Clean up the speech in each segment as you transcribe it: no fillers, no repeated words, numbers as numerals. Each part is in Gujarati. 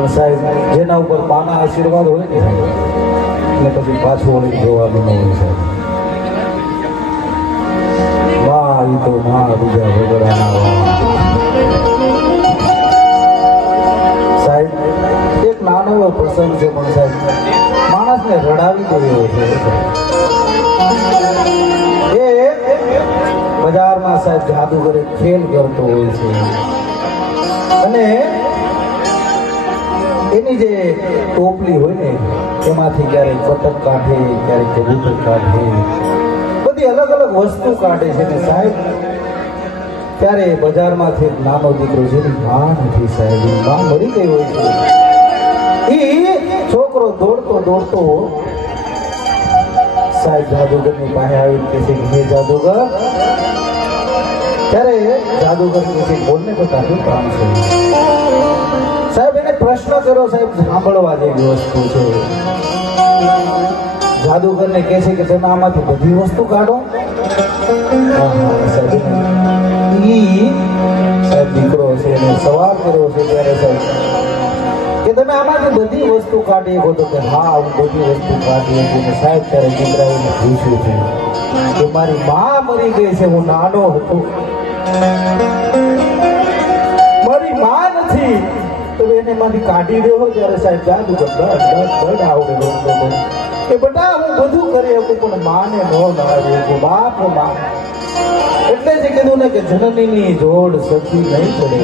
પણ સાહેબ જેના ઉપર માના આશીર્વાદ હોય ને એટલે પછી પાછું વળી જોવાનું ન હોય સાહેબ. વાહ ઈ તો મા બીજા વગરાના સાહેબ. એક નાનો એવો પ્રસંગ છે પણ સાહેબ માણસને રડાવી દેવો છે. એ બજારમાં સાહેબ જાદુગરે ખેલ કરતો હોય છે અને એની જે ટોપલી હોય ને એમાંથી ક્યારેક પતંગ કાઢે, ક્યારેક કબૂતર કાઢે, બધી અલગ અલગ વસ્તુ કાઢે છે ને સાહેબ. ત્યારે બજારમાંથી એક નાનો દીકરો જેની માં નથી સાહેબ, માં મરી ગઈ હોય છે, એ છોકરો દોડતો દોડતો સાહેબ જાદુગરની પાસે આવી કે છે હે જાદુગર. ત્યારે જાદુગર કે છે બોલને બેટા શું કામ છે સાહેબ. એને પ્રશ્ન કર્યો સાહેબ, સાંભળવા જેવી વસ્તુ છે. જાદુગરને કહે છે કે તમે આમાંથી બધી વસ્તુ કાઢો. સાહેબ દીકરો છે એને સવાલ કર્યો છે ત્યારે સાહેબ કે તમે આમાંથી બધી વસ્તુ કાઢી શકો તો કે હા હું બધી વસ્તુ કાઢી હતી. સાહેબ ત્યારે દીકરાઓને પૂછ્યું છે કે મારી માં મરી ગઈ છે, હું નાનો હતો, મારી માં નથી, તો એને માંથી કાઢી દેવો. ત્યારે સાહેબ જાદુગર બડ આવડે રોકતો કે બેટા હું બધું કરી શકું પણ માને ન લાવ્યું બાપ માં. એટલે જ કીધું ને કે જનનીની જોડ સખી નહીં પડે,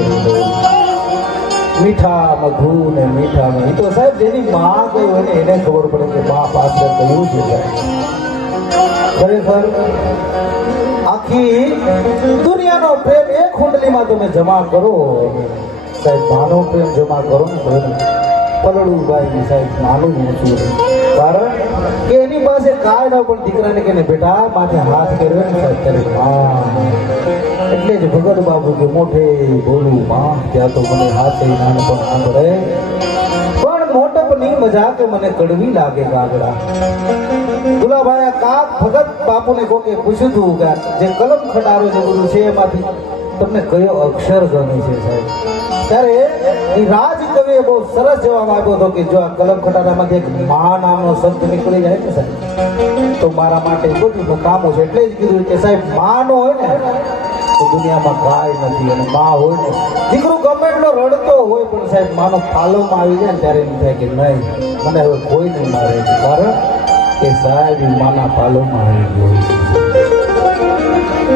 મીઠા મધુ ને મીઠા નહીં. તો સાહેબ જેની માં ગઈ હોય ને એને ખબર પડે કે મા પાછળ કયું છે. ખરેખર આખી દુનિયાનો પ્રેમ એક કુંડલીમાં તમે જમા કરો સાહેબ, માનો પ્રેમ જમા કરો ને પલડુભાઈ સાહેબ નાનું ઊંચું. કારણ કે એની પાસે કાંઈ ના પણ દીકરાને કે બેટા માથે હાથ કર્યો ને સાહેબ ત્યારે માં. એટલે જ ભગત બાબુ કે મોઢે બોલું માં ત્યાં તો મને હાથે નાને પણ સાંભળે, પણ મોટપની મજા કે મને કડવી લાગે કાગડા. દુલાભાઈ કાક ભગત બાપુને કોકે પૂછ્યું હતું કે જે કલમ ખટારો જે બધું છે એમાંથી તમને કયો અક્ષર ગમે છે સાહેબ. ત્યારે એ રાજ કવિએ બહુ સરસ જવાબ આપ્યો હતો કે જો આ કલમ ખટારામાંથી એક મા નામનો શબ્દ નીકળી જાય ને સાહેબ તો મારા માટે બધું કામો છે. એટલે જ કીધું કે સાહેબ માં નો હોય ને તો દુનિયામાં કાંઈ નથી, અને માં હોય ને દીકરો ગમે એટલો રડતો હોય પણ સાહેબ માનો પાલોમાં આવી જાય ને ત્યારે એમ થાય કે નહીં મને હવે કોઈ નહીં મારે. કારણ કે સાહેબ માના પાલોમાં આવી ગયો.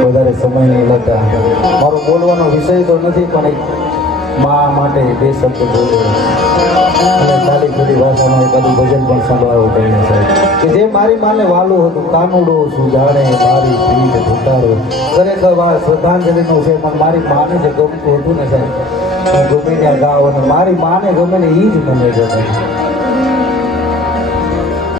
વધારે સમય નહીં લેતા, મારો બોલવાનો વિષય તો નથી પણ મા માટે બે શબ્દ બોલ્યો અને ખાલી ખોટી ભાષામાં એકાદું ભજન પણ સાંભળવું પડે સાહેબ કે જે મારી માને વાલું હતું. કાનુડો શું જાણે મારી પીઠ ભૂતારો. ખરેખર શ્રદ્ધાંજલિનું છે પણ મારી માને જે ગમતું હતું ને સાહેબ હું ગમે ત્યાં ગાવ અને મારી માને ગમે ને એ જ મને ગમે.